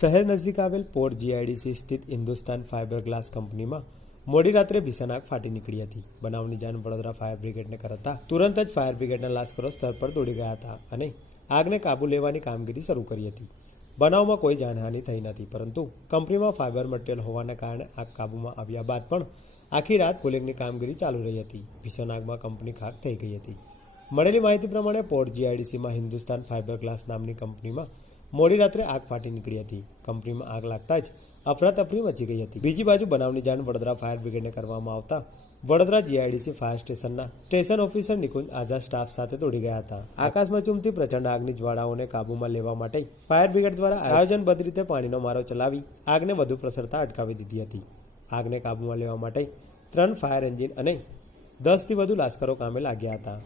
શહેર નજીક આવેલ પોર્ટ જીઆઈડીસી સ્થિત હિન્દુસ્તાન ફાઇબર ગ્લાસ કંપનીમાં મોડી રાત્રે ભીષણ આગ ફાટી નીકળી હતી. બનાવની જાણ વડોદરા ફાયર બ્રિગેડને કરતા તુરંત જ ફાયર બ્રિગેડના લાશ્કરો સ્થળ પર દોડી ગયા હતા અને આગને કાબુ લેવાની કામગીરી શરૂ કરી હતી. બનાવમાં કોઈ જાનહાનિ થઈ નથી, પરંતુ કંપનીમાં ફાઇબર મટીરિયલ હોવાના કારણે આગ કાબૂમાં આવ્યા બાદ પણ આખી રાત કુલિંગની કામગીરી ચાલુ રહી હતી. ભીષણ આગમાં કંપની ખાક થઈ ગઈ હતી. મળેલી માહિતી પ્રમાણે પોર્ટ જીઆઈડીસીમાં હિન્દુસ્તાન ફાઇબર ગ્લાસ નામની કંપનીમાં મોડી રાત્રે આગ ફાટી નીકળી હતી. કંપનીમાં આગ લાગતા જ અફરાતફરી મચી ગઈ હતી. બીજી બાજુ બનાવની જાણ વડોદરા ફાયર બ્રિગેડને કરવામાં આવતા વડોદરા જીઆઈડીસી ફાયર સ્ટેશનના station officer Nikunj Azad staff સાથે દોડી ગયા હતા. આકાશમાં ચૂમતી પ્રચંડ આગની જ્વાળાઓને કાબૂમાં લેવા માટે ફાયર બ્રિગેડ દ્વારા આયોજનબદ્ધ રીતે પાણીનો મારો ચલાવી આગને વધુ પ્રસરતા અટકાવી દીધી હતી. આગને કાબૂમાં લેવા માટે ત્રણ ફાયર એન્જિન અને દસથી વધુ લાશ્કરો કામે લાગ્યા હતા.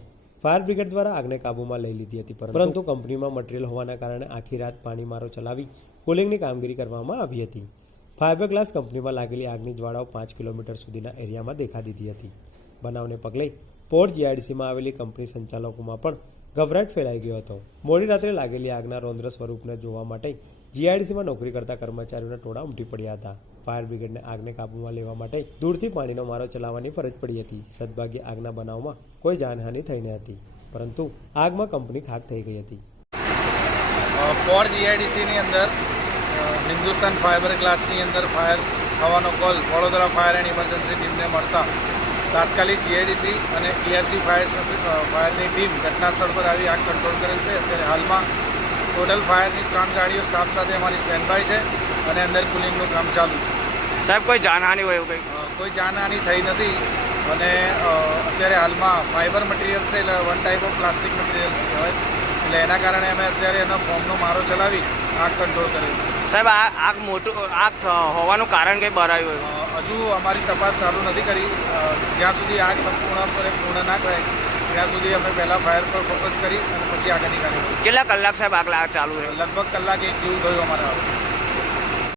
ફાયર બ્રિગેડ દ્વારા આગને કાબૂમાં લઈ લીધી હતી પરંતુ કંપનીમાં મટીરિયલ હોવાના કારણે આખી રાત પાણી મારો ચલાવી કુલિંગની કામગીરી કરવામાં આવી હતી. ફાઇબર ગ્લાસ કંપનીમાં લાગેલી આગની જ્વાળાઓ પાંચ કિલોમીટર સુધીના એરિયામાં દેખા દીધી હતી. બનાવને પગલે પોર્ટ જીઆઈડીસીમાં આવેલી કંપની સંચાલકોમાં પણ ગભરાટ ફેલાઈ ગયો હતો. મોડી રાત્રે લાગેલી આગના રૌદ્ર સ્વરૂપને જોવા માટે જીઆઈડીસીમાં નોકરી કરતા કર્મચારીઓના ટોળા ઉમટી પડ્યા હતા. ફાયર બ્રિગેડને આગને કાબૂમાં લેવા માટે દૂરથી પાણીનો મારો ચલાવવાની ફરજ પડી હતી. સદભાગ્યે આગના બનાવમાં કોઈ જાનહાનિ થઈ ન હતી, પરંતુ આગમાં કંપની ખાક થઈ ગઈ હતી. પોર જીઆઈડીસીની અંદર હિન્દુસ્તાન ફાઇબર ગ્લાસની અંદર ફાયર થવાનો call Vadodara fire and emergency ટીમને મળતા તાત્કાલિક જીઆઈડીસી અને ઈઆરસી ફાયર ફાયરની ટીમ ઘટના સ્થળ પર આવી આગ કંટ્રોલ કરેલ છે. અત્યારે હાલમાં ટોટલ ફાયરની ત્રણ ગાડીઓ સ્ટાફ સાથે અમારી સ્ટેન્ડ બાય છે અને અંદર કુલિંગનું કામ ચાલુ છે. સાહેબ કોઈ જાનહાની હોય એવું કંઈ? કોઈ જાનહાની થઈ નથી. અને અત્યારે હાલમાં ફાઇબર મટીરિયલ છે એટલે one type of plastic material છે એટલે એના કારણે અમે અત્યારે એનો ફોર્મનો મારો ચલાવી આગ કંટ્રોલ કરેલ છે. સાહેબ આ આગ મોટું આગ હોવાનું કારણ કંઈ બરાયું હોય? હજુ અમારી તપાસ ચાલુ નથી કરી. જ્યાં સુધી આગ સંપૂર્ણપણે પૂર્ણ ના થાય ત્યાં સુધી અમે પહેલાં ફાયર પર ફોકસ કરી અને પછી આગળની કાર્યવાહી. કેટલા કલાક સાહેબ આગ ચાલુ છે લગભગ કલાક એક જેવું થયું અમારે